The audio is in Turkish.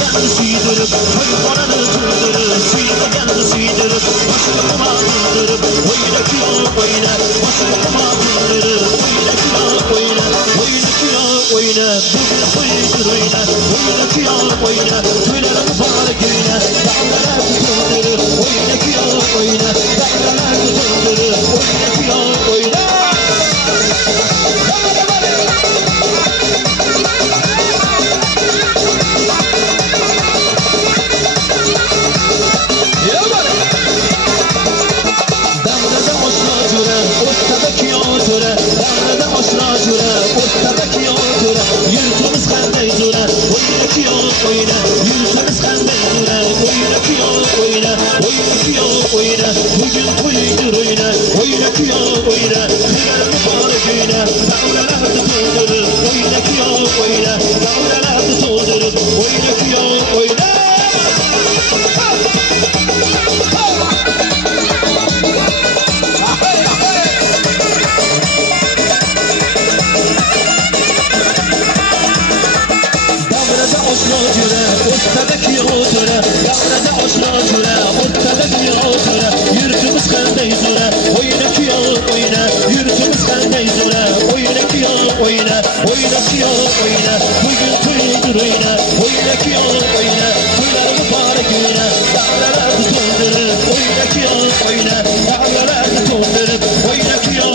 geldi süydürüp, oranı kıldırıp, suyuna geldi süydürüp, başıma kıldırıp, oyna kilo oyna, başıma kıldırıp, oyna kilo oyna, oyna kilo oyna, bugün fıydır oyna, oyna kilo oyna, tüylerim var güne, dağlara kıldırıp, oyna kilo oyna, dağlara kıldırıp, oyna kilo oyna. Yürütümüz kandayı zora, oyna kiyo oyna. Yürütümüz kandayı zora, oyna kiyo oyna. Oyna kiyo oyna, bugün toydur oyna. Oyna kiyo oyna, kırarım bağlı güne. Davralarda doldurur, oyna kiyo oyna. Davralarda doldurur, oyna kiyo oyna. Ortadaki otura, yavrada aşna tura, ortadaki otura, yürütümüz kandayı zora, oyna kiyo oyna, yürütümüz kandayı zora, oyna kiyo oyna, oyna kiyo oyna, bugün toydur oyna, oyna kiyo oyna, toylar mübarek güne, dağlara tutundurur, oyna kiyo oyna, dağlara tutundurur, oyna kiyo